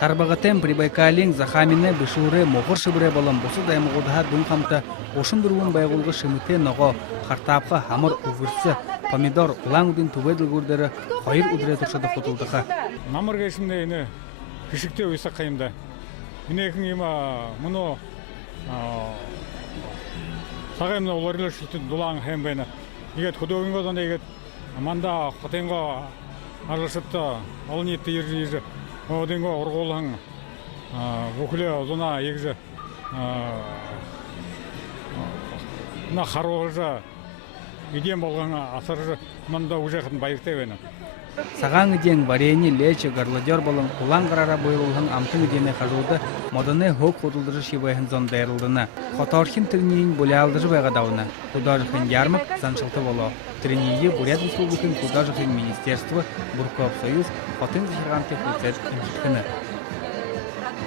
Тарбағатен Прибайкалин Захамине Бешуре Моғыр шыбыре болан босы даймығыдыға дүн қамты ошын дұруын байғылғы шымыте ноғы қартапқа хамыр ұвырсы, помидор, ұлаң үдін түбеділ көрдері қайыр үдіре тұршады құтылдыға. Намыр кешімде ені кішікте өйсі қайымда. Менекін ема мұны сағайымда оларылы шүлті дұлаң қайым байына. Егет құдығын қодан егет манда құтенға арылшыпты алын етті ержі Одинго орголан бүкілі ұзына егізі на харожа идем болған асыржы мында ұжақын байықтай өйні. Саған үден варені, лечі, гарладер болын құлан қарара бойылығын амтың үдене қажуды моданы хоқ құтылдыры шибайын зондайырылдыны. Қотархин тірнейін бөлі алдыры байға дауына. Кудажықын ярмық заншылты болу. Тірнейі Бурят Республикын Кудажықын Министерство Бурков Союз Хотын Зихранте Хуцет Имшықыны.